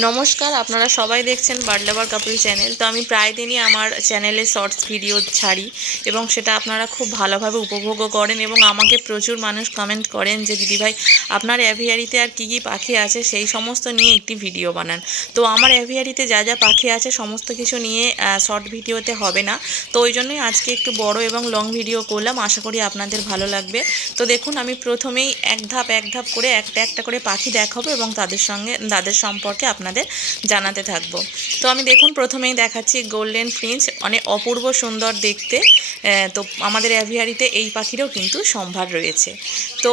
নমস্কার, আপনারা সবাই দেখছেন বার্ড লাভার কাপল চ্যানেল। তো আমি প্রায় দিনই আমার চ্যানেলে শর্টস, ভিডিও ছাড়ি এবং সেটা আপনারা খুব ভালোভাবে উপভোগও করেন এবং আমাকে প্রচুর মানুষ কমেন্ট করেন যে, দিদিভাই, আপনার অ্যাভিয়ারিতে আর কী কী পাখি আছে? সেই সমস্ত নিয়ে একটি ভিডিও বানান। তো আমার অ্যাভিয়ারিতে যা যা পাখি আছে, সমস্ত কিছু নিয়ে শর্ট ভিডিওতে হবে না। তো ওই জন্যই আজকে একটু বড় এবং লং ভিডিও করলাম। আশা করি আপনাদের ভালো লাগবে। তো দেখুন, আমি প্রথমেই এক ধাপ এক ধাপ করে একটা একটা করে পাখি দেখাবো এবং তাদের সঙ্গে, তাদের সম্পর্কে আপনাদের জানাতে থাকব। তো আমি দেখুন প্রথমেই দেখাচ্ছি গোল্ডেন ফ্রিন্স অনেক অপূর্ব সুন্দর দেখতে। তো আমাদের অ্যাভিয়ারিতে এই পাখিরও কিন্তু সম্ভার রয়েছে। তো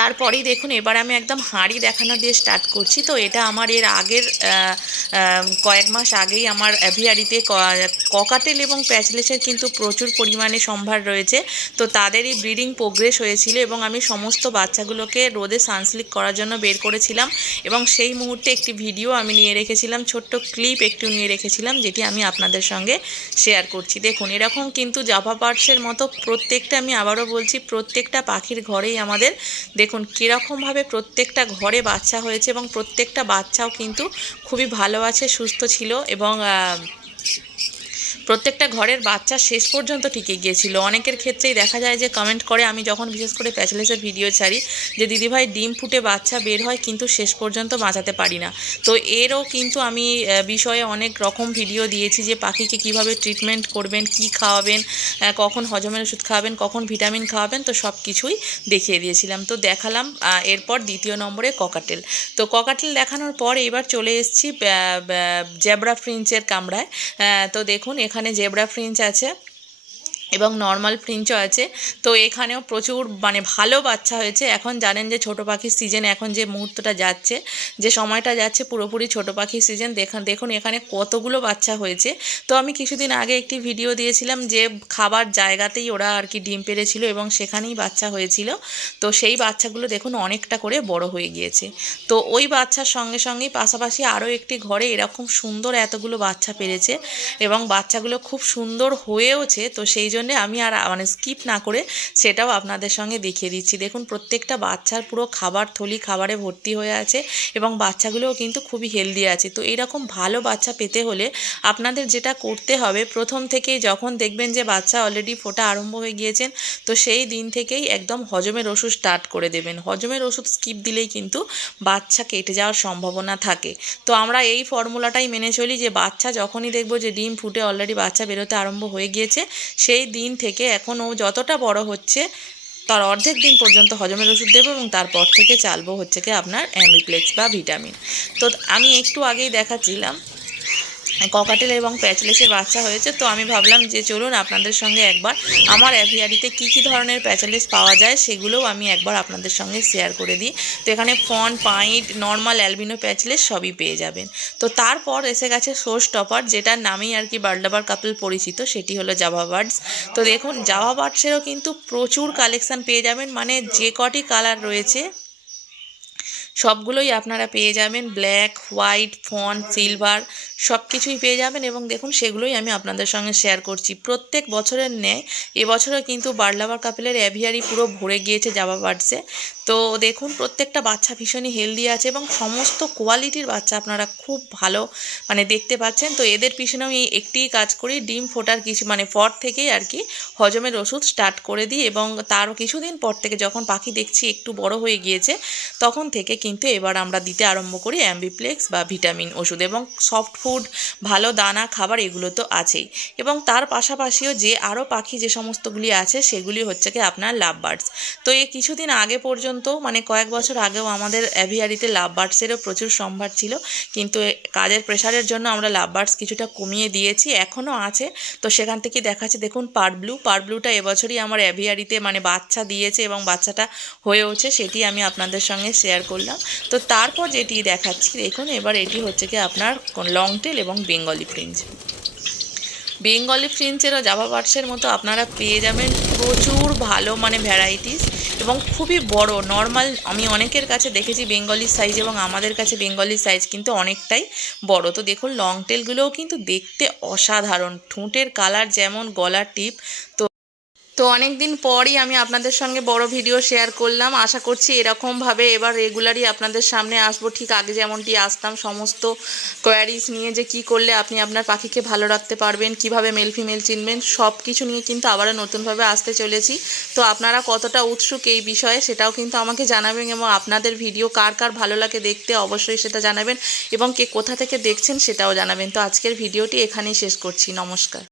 তারপরেই দেখুন, এবার আমি একদম হাঁড়ি দেখানো দিয়ে স্টার্ট করছি। তো এটা আমার এর আগের কয়েক মাস আগেই আমার অ্যাভিয়ারিতে ককাটেল এবং প্যাচলেসের কিন্তু প্রচুর পরিমাণে সম্ভার রয়েছে। তো তাদেরই ব্রিডিং প্রোগ্রেস হয়েছিল এবং আমি সমস্ত বাচ্চাগুলোকে রোদে সানস্লিক করার জন্য বের করেছিলাম এবং সেই মুহূর্তে একটি ভিডিও আমি নিয়ে রেখেছিলাম, ছোট্ট ক্লিপ একটু নিয়ে রেখেছিলাম, যেটি আমি আপনাদের সঙ্গে শেয়ার করছি। দেখুন, এরকম কিন্তু জাভা পার্টসের মতো প্রত্যেকটা, আমি আবারও বলছি, প্রত্যেকটা পাখির ঘরেই আমাদের, দেখুন কীরকমভাবে প্রত্যেকটা ঘরে বাচ্চা হয়েছে এবং প্রত্যেকটা বাচ্চাও কিন্তু খুবই ভালো আছে, সুস্থ ছিল এবং প্রত্যেকটা ঘরের বাচ্চা শেষ পর্যন্ত টিকে গিয়েছিল। অনেকের ক্ষেত্রেই দেখা যায় যে কমেন্ট করে, আমি যখন বিশেষ করে প্যাচলেসের ভিডিও ছাড়ি, যে দিদিভাই ডিম ফুটে বাচ্চা বের হয়, কিন্তু শেষ পর্যন্ত বাঁচাতে পারি না। তো এরও কিন্তু আমি বিষয়ে অনেক রকম ভিডিও দিয়েছি যে পাখিকে কীভাবে ট্রিটমেন্ট করবেন, কি খাওয়াবেন কখন হজমের ওষুধ খাওয়াবেন, কখন ভিটামিন খাওয়াবেন, তো সব কিছুই দেখিয়ে দিয়েছিলাম। তো দেখালাম এরপর দ্বিতীয় নম্বরে ককাটেল তো ককাটেল দেখানোর পর এবার চলে এসেছি জেব্রা ফ্রিঞ্চের কামরায়। তো দেখুন, এখানে জেব্রা ফ্রিঞ্চ আছে এবং নর্মাল ফ্রিঞ্চও আছে। তো এখানেও প্রচুর মানে ভালো বাচ্চা হয়েছে। এখন জানেন যে ছোটো পাখির সিজন এখন যে মুহূর্তটা যাচ্ছে, যে সময়টা যাচ্ছে পুরোপুরি ছোটো পাখির সিজন দেখুন দেখুন এখানে কতগুলো বাচ্চা হয়েছে। তো আমি কিছুদিন আগে একটি ভিডিও দিয়েছিলাম যে খাবার জায়গাতেই ওরা আর কি ডিম পেড়েছিল এবং সেখানেই বাচ্চা হয়েছিল। তো সেই বাচ্চাগুলো দেখুন অনেকটা করে বড় হয়ে গিয়েছে। তো ওই বাচ্চার সঙ্গে সঙ্গেই পাশাপাশি আরও একটি ঘরে এরকম সুন্দর এতগুলো বাচ্চা পেরেছে এবং বাচ্চাগুলো খুব সুন্দর হয়েওছে। তো সেই জন্যে আমি আর মানে স্কিপ না করে সেটাও আপনাদের সঙ্গে দেখিয়ে দিচ্ছি। দেখুন, প্রত্যেকটা বাচ্চার পুরো খাবার থলি খাবারে ভর্তি হয়ে আছে এবং বাচ্চাগুলোও কিন্তু খুবই হেলদি আছে। তো এরকম ভালো বাচ্চা পেতে হলে আপনাদের যেটা করতে হবে, প্রথম থেকেই যখন দেখবেন যে বাচ্চা অলরেডি ফোটা আরম্ভ হয়ে গিয়েছেন, তো সেই দিন থেকেই একদম হজমের ওষুধ স্টার্ট করে দেবেন। হজমের ওষুধ স্কিপ দিলেই কিন্তু বাচ্চা কেটে যাওয়ার সম্ভাবনা থাকে। তো আমরা এই ফর্মুলাটাই মেনে চলি যে বাচ্চা যখনই দেখব যে ডিম ফুটে অলরেডি বাচ্চা বেরোতে আরম্ভ হয়ে গিয়েছে, সেই দিন থেকে এখন ও যতটা বড় হচ্ছে, তার অর্ধেক দিন পর্যন্ত হজমের ওষুধ দেবো এবং তারপর থেকে চালবো হচ্ছে কি আপনার অ্যামিপ্লেক্স বা ভিটামিন। তো আমি একটু আগেই দেখাচ্ছিলাম ককাটেল এবং প্যাচলেসের বাচ্চা হয়েছে, তো আমি ভাবলাম যে চলুন আপনাদের সঙ্গে একবার আমার অ্যাভিয়ারিতে কী কী ধরনের প্যাচলেস পাওয়া যায় সেগুলোও আমি একবার আপনাদের সঙ্গে শেয়ার করে দিই। তো এখানে fawn, pied, normal albino patchless সবই পেয়ে যাবেন। তো তারপর এসে গেছে সোর্স টপার যেটার নামেই আর কি বার্ডলাবার কাপল পরিচিত, সেটি হলো জাভা বার্ডস। তো দেখুন, জাভা বার্ডসেরও কিন্তু প্রচুর কালেকশান পেয়ে যাবেন মানে যে কটি কালার রয়েছে সবগুলোই আপনারা পেয়ে যাবেন। ব্ল্যাক, হোয়াইট, ফন, সিলভার সব কিছুই পেয়ে যাবেন এবং দেখুন সেগুলোই আমি আপনাদের সঙ্গে শেয়ার করছি। প্রত্যেক বছরের ন্যায়, এবছরও কিন্তু বার্লাবার কাপেলের অ্যাভিয়ারি পুরো ভরে গিয়েছে জাবা বার্ডসে। তো দেখুন, প্রত্যেকটা বাচ্চা ভীষণই হেলদি আছে এবং সমস্ত কোয়ালিটির বাচ্চা আপনারা খুব ভালো মানে দেখতে পাচ্ছেন। তো এদের পিছনে আমি একটিই কাজ করি, ডিম ফোটার কিছু মানে পর থেকেই আর কি হজমের ওষুধ স্টার্ট করে দিই এবং তারও কিছুদিন পর থেকে যখন পাখি দেখছি একটু বড় হয়ে গিয়েছে, তখন থেকে কিন্তু এবার আমরা দিতে আরম্ভ করি অ্যাম্বিপ্লেক্স বা ভিটামিন ওষুধ এবং সফট ফুড ভালো দানা, খাবার এগুলো তো আছেই। এবং তার পাশাপাশিও যে আরও পাখি যে সমস্তগুলি আছে, সেগুলি হচ্ছে কি আপনার লাভ বার্ডস তো এই কিছুদিন আগে পর্যন্ত মানে কয়েক বছর আগেও আমাদের অ্যাভিয়ারিতে লাভ বার্ডসেরও প্রচুর সম্ভার ছিল, কিন্তু কাজের প্রেশারের জন্য আমরা লাভ বার্ডস কিছুটা কমিয়ে দিয়েছি, এখনও আছে। তো সেখান থেকে দেখাচ্ছে, দেখুন পার ব্লু, পার ব্লুটা এবছরই আমার অ্যাভিয়ারিতে মানে বাচ্চা দিয়েছে এবং বাচ্চাটা হয়ে হয়েওছে সেটি আমি আপনাদের সঙ্গে শেয়ার করলাম। তো তারপর যেটি দেখাচ্ছি, দেখুন এবার এটি হচ্ছে কি আপনার লং টেল এবং বেঙ্গলি ফ্রিঞ্জ বেঙ্গলি ফ্রিঞ্চেরও জাভা পার্টসের মতো আপনারা পেয়ে যাবেন প্রচুর ভালো মানে ভ্যারাইটিস এবং খুবই বড় নর্মাল আমি অনেকের কাছে দেখেছি বেঙ্গলি সাইজ এবং আমাদের কাছে বেঙ্গলি সাইজ কিন্তু অনেকটাই বড়। তো দেখুন লং টেলগুলোও কিন্তু দেখতে অসাধারণ, ঠোঁটের কালার যেমন গলার টিপ তো তো অনেক দিন পরই আমি আপনাদের সঙ্গে বড় ভিডিও শেয়ার করলাম। আশা করছি এরকমভাবে এবার রেগুলারই আপনাদের সামনে আসব। ঠিক আগে যেমনটি আসতাম, সমস্ত কোয়ারিজ নিয়ে যে কি করলে আপনি আপনার পাখিকে ভালো রাখতে পারবেন, কীভাবে মেল ফিমেল চিনবেন সব কিছু নিয়ে কিন্তু আবারও নতুনভাবে আসতে চলেছি। তো আপনারা কতটা উৎসুক এই বিষয়ে সেটাও কিন্তু আমাকে জানাবেন এবং আপনাদের ভিডিও কার কার ভালো লাগে দেখতে অবশ্যই সেটা জানাবেন এবং কে কোথা থেকে দেখছেন সেটাও জানাবেন। তো আজকের ভিডিওটি এখানেই শেষ করছি। নমস্কার।